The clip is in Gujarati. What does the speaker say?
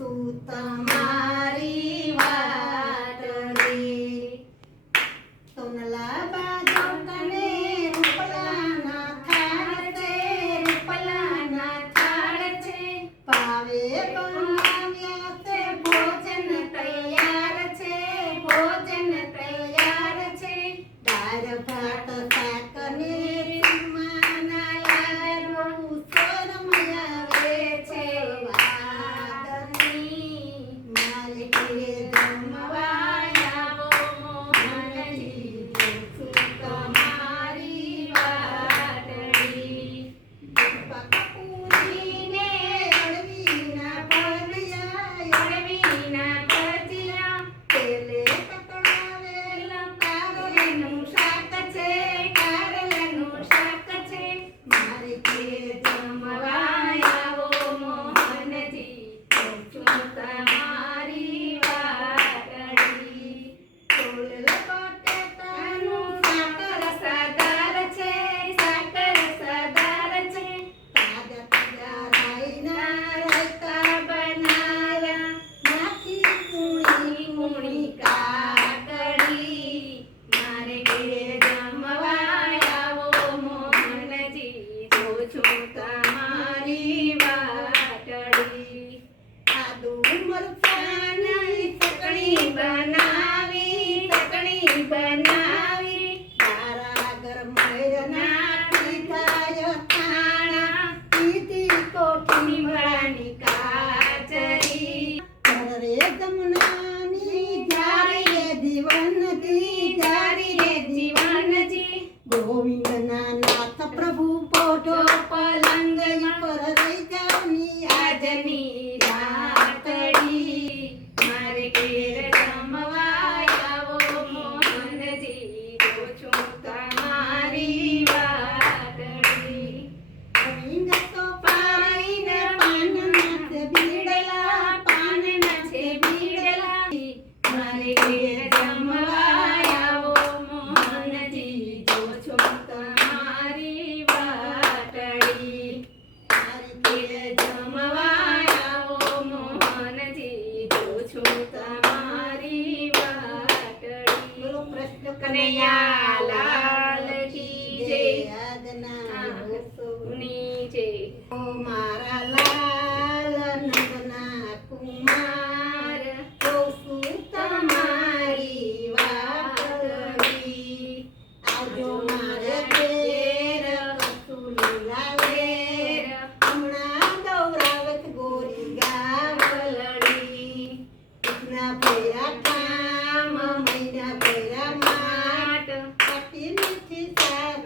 છું તમારી વાટડી. સોનલા બાજુ તને રૂપલાના થાળ છે, રૂપલાના થાળ છે. ભાવે બનાવ્યા છે, ભોજન તૈયાર છે, ભોજન તૈયાર છે. દાળ ભાત શાક ને રીંગણાના લાડુ સોરમય આવે છે વાદની. મારે ઘરે જમવા આવો મોહનજી, છું તમારી વાટડી. પૂરીને અળવીના ભજીયા, અળવીના ભજીયા. તેલે પકડાવેલા કારેલાનું શાક છે, કારેલાનું શાક છે. મારે ઘરે જમવા આવો મોહનજી, છું તમારી વાટડી. છોલ બટાટાનું શાક રસાદાર છે, શાક રસાદાર છે. તાજા તાજા રાઈના રાયતા બનાવ્યા, નાખી કૂણી કૂણી કાકડી. મારે ઘરે જમવા આવો મોહનજી, છું તમારી વાટડી. આદુ મરચાંની ચટણી બનાવી, ચટણી બનાવી. તારા ગરમરના પીધાય થાણા, પીધી કોઠી ભરાની કાચરી. રે જમનાની જારી રે જીવનજી, જારી રે જીવનજી. ગોવિંદના નાથ પ્રભુ પોઢો પલંગ પર રહી જાવની આજની રાતડી. મારે ઘેર જમવા આવો મોહનજી, છું તમારી વાટડી. ગોવિંદ તો પાણીને પાનના છે બીડલા, પાનના છે બીડલા. મારે ઘેર જમવા આવો મોહનજી, છું તમારી વાટડી. મારે ઘેર જમવા આવો મોહનજી, છું તમારી વાટડી. બોલો કૃષ્ણ કનૈયા લાલ કી જય. આજના ની જય. ઓ મારા લાલ નંદના કુમાર, છું તમારી વાટડી. આવજો મારે ઘેર કસુલી લાવેર, હમણાં દોરાવત ગોરી ગાવલડી. કૃષ્ણ ભૈયા ઠામ, મૈના ભૈયા માટ, આટી મીઠી સાસ